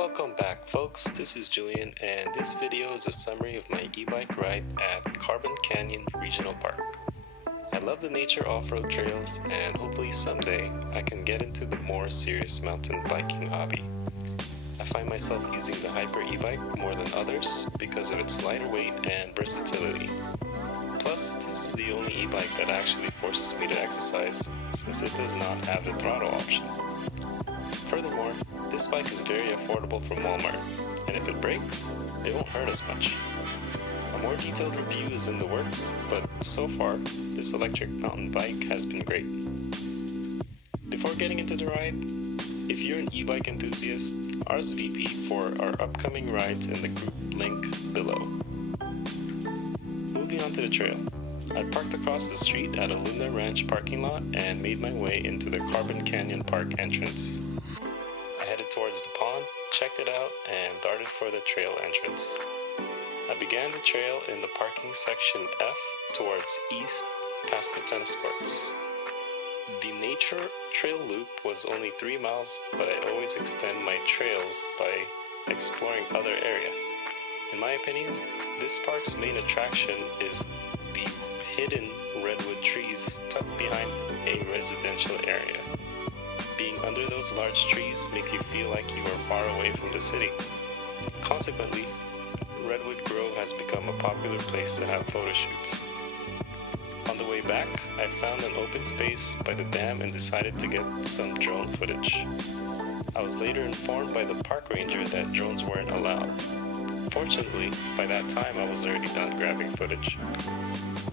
Welcome back folks, this is Julian and this video is a summary of my e-bike ride at Carbon Canyon Regional Park. I love the nature off-road trails and hopefully someday I can get into the more serious mountain biking hobby. I find myself using the Hyper e-bike more than others because of its lighter weight and versatility. Plus, this is the only e-bike that actually forces me to exercise since it does not have the throttle option. Furthermore, this bike is very affordable from Walmart, and if it breaks, it won't hurt as much. A more detailed review is in the works, but so far, this electric mountain bike has been great. Before getting into the ride, if you're an e-bike enthusiast, RSVP for our upcoming rides in the group link below. Moving on to the trail. I parked across the street at a Luna Ranch parking lot and made my way into the Carbon Canyon Park entrance. I headed towards the pond, checked it out, and darted for the trail entrance. I began the trail in the parking section F towards east past the tennis courts. The nature trail loop was only 3 miles, but I always extend my trails by exploring other areas. In my opinion, this park's main attraction is the hidden redwood trees tucked behind a residential area. Being under those large trees make you feel like you are far away from the city. Consequently, Redwood Grove has become a popular place to have photo shoots. On the way back, I found an open space by the dam and decided to get some drone footage. I was later informed by the park ranger that drones weren't allowed. Fortunately, by that time I was already done grabbing footage.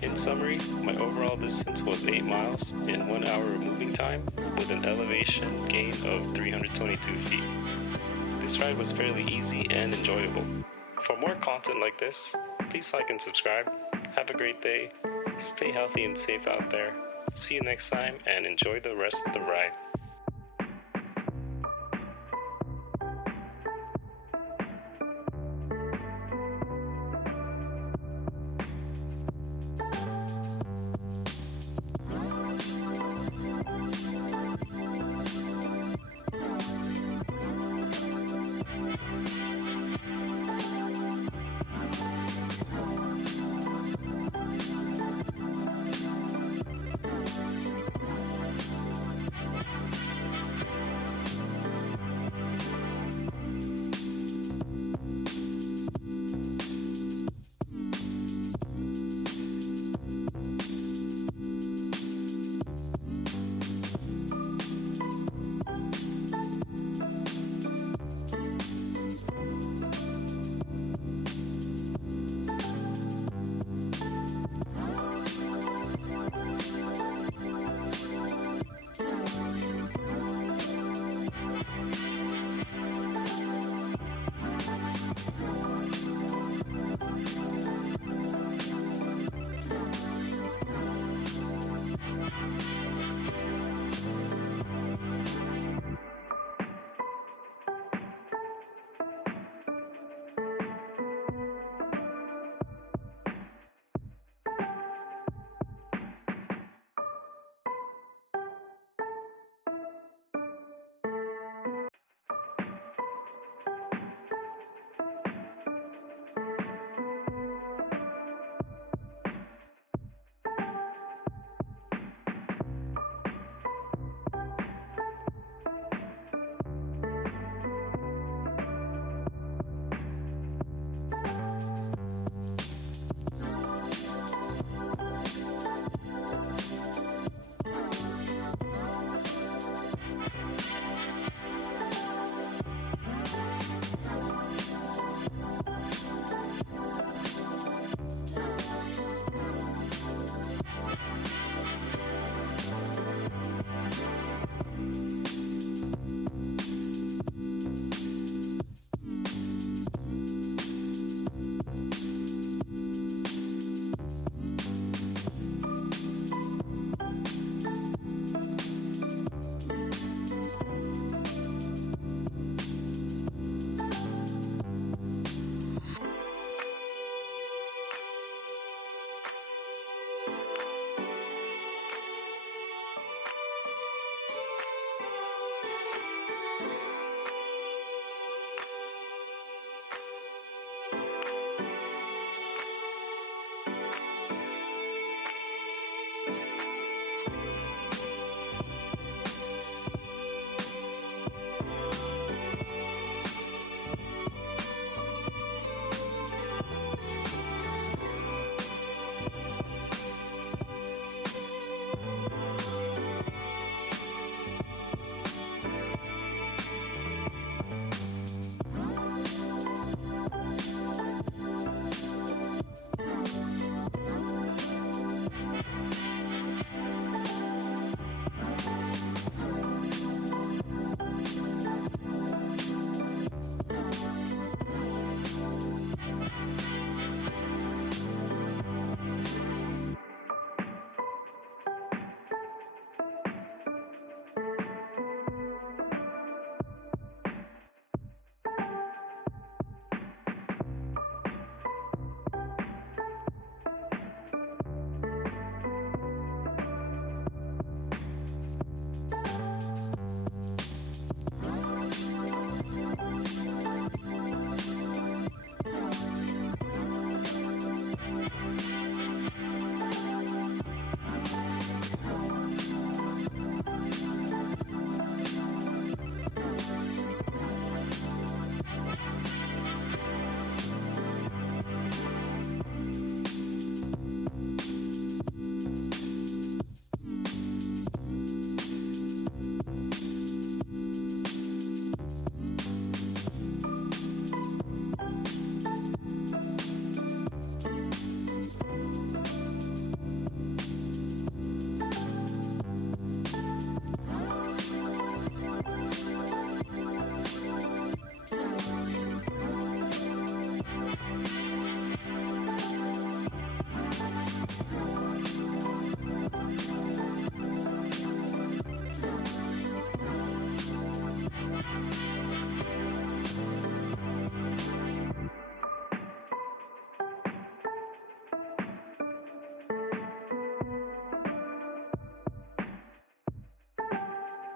In summary, my overall distance was 8 miles in 1 hour of moving time with an elevation gain of 322 feet. This ride was fairly easy and enjoyable. For more content like this, please like and subscribe. Have a great day, stay healthy and safe out there. See you next time and enjoy the rest of the ride.